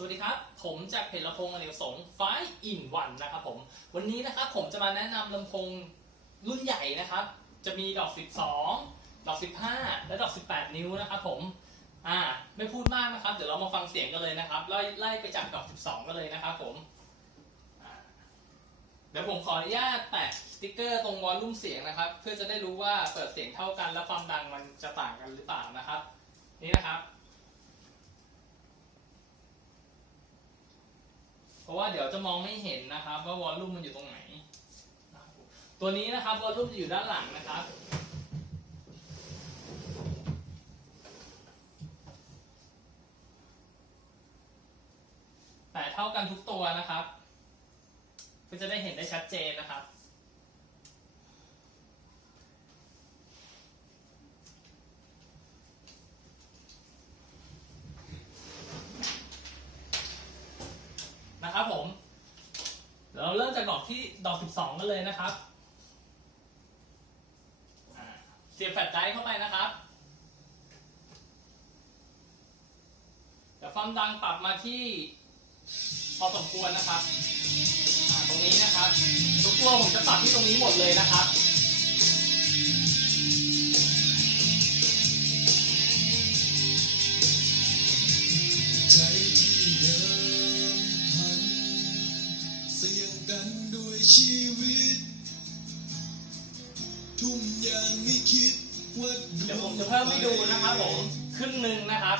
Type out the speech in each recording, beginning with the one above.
สวัสดีครับ ผมจากเพจลำโพงอเนกสงไฟอินวันนะครับผม วันนี้นะครับผมจะมาแนะนำลำโพงรุ่นใหญ่นะครับ จะมีดอก 12 ดอก 15 และดอก 18 นิ้วนะครับผม อ่า ไม่พูดมากนะครับ เดี๋ยวเรามาฟังเสียงกันเลยนะครับ ไล่ไล่ไปจากดอก 12 กันเลยนะครับผมเดี๋ยวผมขออนุญาตแปะสติกเกอร์ตรงวอลลุ่มเสียงนะครับ เพื่อจะได้รู้ว่าเปิดเสียงเท่ากันและความดังมันจะต่างกันหรือเปล่านะครับ นี่นะครับ เพ ราะว่าเดี๋ยวจะมองไม่เห็นนะครับว่าวอลลุ่มมันอยู่ตรงไหน ตัวนี้นะครับวอลลุ่มจะอยู่ด้านหลังนะครับ แต่เท่ากันทุกตัวนะครับ ก็จะได้เห็นได้ชัดเจนนะครับ นะครับผม เราเริ่มจากดอกที่ดอก 12 กันเลยนะครับ เสียบแฟลชไดร์เข้าไปนะครับเดี๋ยวความดังปรับมาที่พอสมควรนะครับตรงนี้นะครับ ทุกตัวผมจะปรับที่ตรงนี้หมดเลยนะครับ เสี่ยงกันด้วยชีวิต ทุ่มอย่างไม่คิดว่าเดี๋ยวผมจะเพิ่มให้ดูนะครับผม ครึ่งหนึ่งนะครับ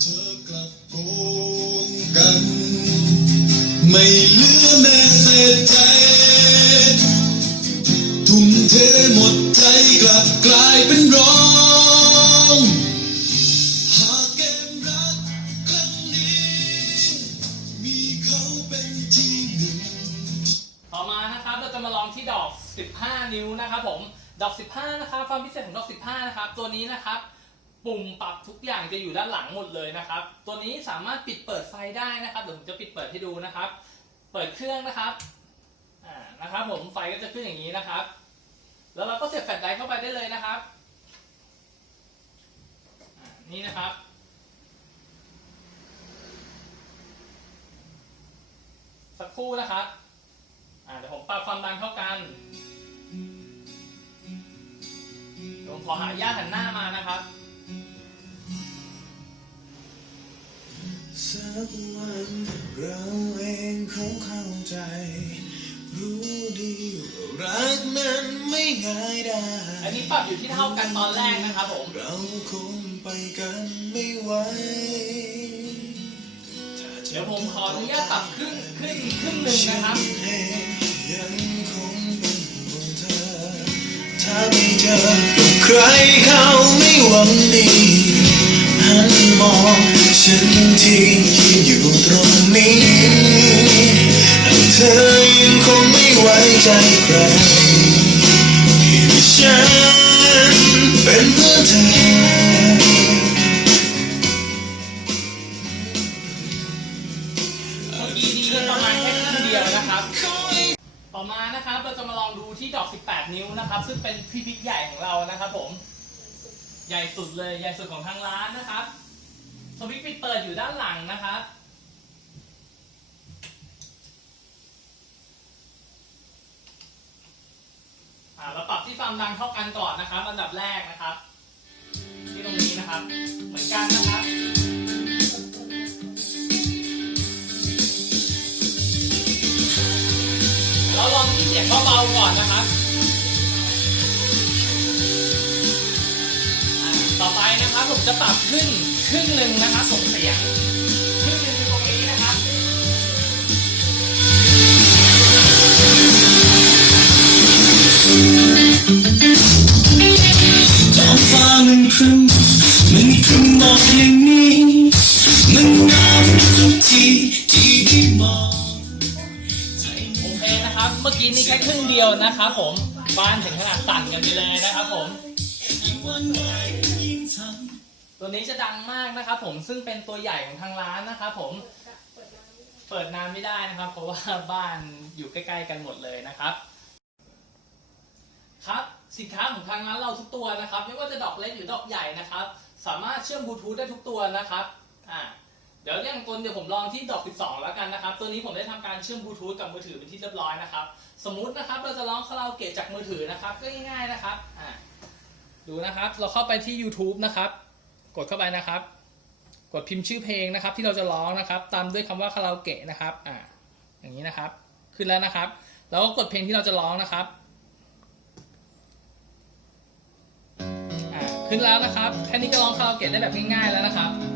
เธอกลับโกงกัน ไม่เหลือแม้แต่ใจทุ่มเท มานะครับเราจะมาลองที่ดอก 15 นิ้วนะครับผมดอก 15 นะครับความพิเศษของดอก 15 นะครับ ตัวนี้นะครับปุ่มปรับทุกอย่างจะอยู่ด้านหลังหมดเลยนะครับ ตัวนี้สามารถปิดเปิดไฟได้นะครับเดี๋ยวผมจะปิดเปิดให้ดูนะครับ เปิดเครื่องนะครับอ่านะครับ ผมไฟก็จะขึ้นอย่างนี้นะครับ แล้วเราก็เสียบแฟลชไดรฟ์เข้าไปได้เลยนะครับนี่นะครับสักครู่นะครับ อ่าเดี๋ยวผมปรับความดังเท่ากันเดี๋ยวผมขอหาย่าหันหน้ามานะครับสักวันเราเองคงเข้าใจ รู้ดีว่ารักนั้นไม่ง่ายได้อันนี้ปรับอยู่ที่เท่ากันตอนแรกนะครับผมเราคงไปกันไม่ไหวถ้าจะเดี๋ยวผมขออนุญาตปรับครึ่งครึ่งครึ่งหนึ่งนะครับ จอกับใครเขาไม่หวังดีหันมองฉันที่ยืนอยู่ตรงนี้เธอยังคงไม่ไว้ใจใคร นะครับเราจะมาลองดูที่ดอก 18 นิ้วนะครับ ซึ่งเป็นพี่พิกใหญ่ของเรานะครับ ผม ใหญ่สุดเลยใหญ่สุดของทางร้านนะครับสวิตช์ปิดเปิดอยู่ด้านหลังนะครับเราปรับที่ความดังเท่ากันก่อนนะครับ อันดับแรกนะครับ ที่ตรงนี้นะครับ เหมือนกันนะครับ สียงเบาๆก่อนนะครับ ต่อไปนะครับผมจะปรับขึ้นครึ่งหนึ่งนะครับส่งเสียงครึ่งหนึ่งอตรงนี้นะครับท้องฟ้ามันครึ้มม่มีครึ้มบอกอย่างนี้มันหนาวทุกที ครึ่งเดียวนะครับผมบ้านถึงขนาดสั่นกันไปเลยนะครับผม ตัวนี้จะดังมากนะครับผมซึ่งเป็นตัวใหญ่ของทางร้านนะครับผม เปิดนานไม่ได้นะครับ เพราะว่าบ้านอยู่ใกล้ๆกันหมดเลยนะครับ ครับสินค้าของทางร้านเราทุกตัวนะครับ ไม่ว่าจะดอกเล็กหรือดอกใหญ่นะครับ สามารถเชื่อมบลูทูธได้ทุกตัวนะครับอ่า เดี๋ยวอย่างตัวเดี๋ยวผมลองที่ดอก 12 แล้วกันนะครับ ตัวนี้ผมได้ทำการเชื่อมบลูทูธกับมือถือเป็นที่เรียบร้อยนะครับ สมมุตินะครับเราจะร้องคาราโอเกะจากมือถือนะครับ ก็ง่ายๆนะครับ อ่า ดูนะครับ เราเข้าไปที่ YouTube นะครับ กดเข้าไปนะครับ กดพิมพ์ชื่อเพลงนะครับ ที่เราจะร้องนะครับ ตามด้วยคำว่าคาราโอเกะนะครับ อ่า อย่างนี้นะครับ ขึ้นแล้วนะครับ แล้วก็กดเพลงที่เราจะร้องนะครับ อ่า ขึ้นแล้วนะครับ แค่นี้ก็ร้องคาราโอเกะได้แบบง่ายๆแล้วนะครับ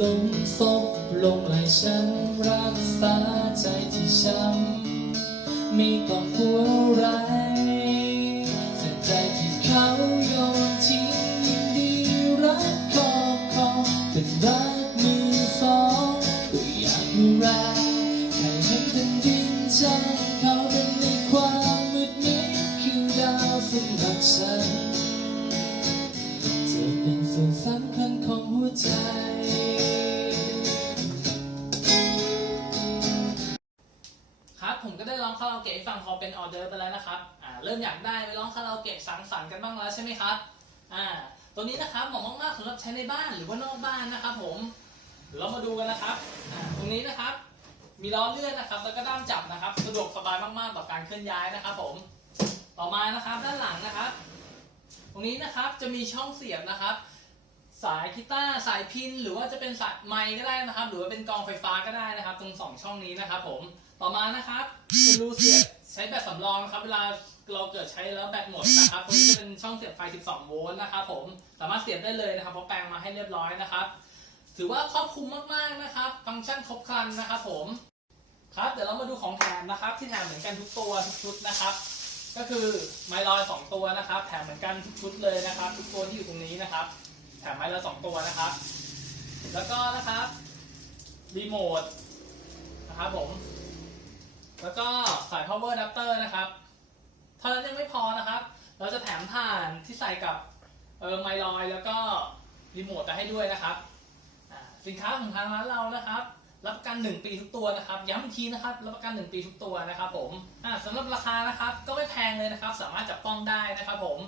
ลงศพลงไหลฉันรักษาใจที่ช้ำไม่ต้องกลัวอะไรแต่ใจที่เขาโยนทิ้งยินดีรักขอบคอเป็นรักมือสองก็อยากดูแลแค่เห็นเป็นดินช่างเขาเป็นในความมืดมิดคือดาวสำหรับฉันเธอเป็นส่วนสำคัญของหัวใจ ฟังพอเป็นออเดอร์ไปแล้วนะครับอ่าเริ่มอยากได้ไปร้องคาราโอเกะสังสรรค์กันบ้างแล้วใช่ไหมครับอ่าตัวนี้นะครับเหมาะมากๆสำหรับใช้ในบ้านหรือว่านอกบ้านนะครับผมเดี๋ยวเรามาดูกันนะครับอ่าตรงนี้นะครับ มีล้อเลื่อนนะครับ แล้วก็ด้ามจับนะครับสะดวกสบายมากๆต่อการเคลื่อนย้ายนะครับ ผม ต่อมานะครับด้านหลังนะครับ ตรงนี้นะครับจะมีช่องเสียบนะครับสายกีตาร์สายพินหรือว่าจะเป็นสายไมค์ก็ได้นะครับ หรือว่าเป็นกองไฟฟ้าก็ได้นะครับ ตรงสองช่องนี้นะครับผม ต่อมานะครับเป็นรูเสียบใช้แบตสำรองนะครับ เวลาเราเกิดใช้แล้วแบตหมดนะครับตรงนี้จะเป็นช่องเสียบไฟ 12 โวลต์นะครับผมสามารถเสียบได้เลยนะครับเพราะแปลงมาให้เรียบร้อยนะครับ ถือว่าครอบคลุมมากๆนะครับ ฟังก์ชันครบครันนะครับผมครับเดี๋ยวเรามาดูของแถมนะครับ ที่แถมเหมือนกันทุกตัวทุกชุดนะครับ ก็คือไม้ลอยสองตัวนะครับ แถมเหมือนกันทุกชุดเลยนะครับ ทุกตัวที่อยู่ตรงนี้นะครับ แถมไม้ละสองตัวนะครับ แล้วก็นะครับรีโมทนะครับผม แล้วก็สาย power adapter นะครับ เท่านั้นยังไม่พอนะครับ เราจะแถมถ่านที่ใส่กับเออไมลอยแล้วก็รีโมทไปให้ด้วยนะครับ สินค้าของทางร้านเรานะครับ รับประกัน 1 ปีทุกตัวนะครับ ย้ำอีกทีนะครับ รับประกัน 1 ปีทุกตัวนะครับผมอ่าสำหรับราคานะครับก็ไม่แพงเลยนะครับ สามารถจับต้องได้นะครับผม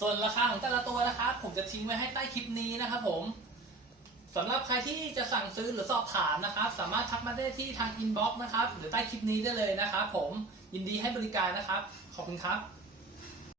ส่วนราคาของแต่ละตัวนะครับ ผมจะทิ้งไว้ให้ใต้คลิปนี้นะครับผม สำหรับใครที่จะสั่งซื้อหรือสอบถามนะครับ สามารถทักมาได้ที่ทางอินบ็อกซ์นะครับ หรือใต้คลิปนี้ได้เลยนะครับ ผมยินดีให้บริการนะครับ ขอบคุณครับ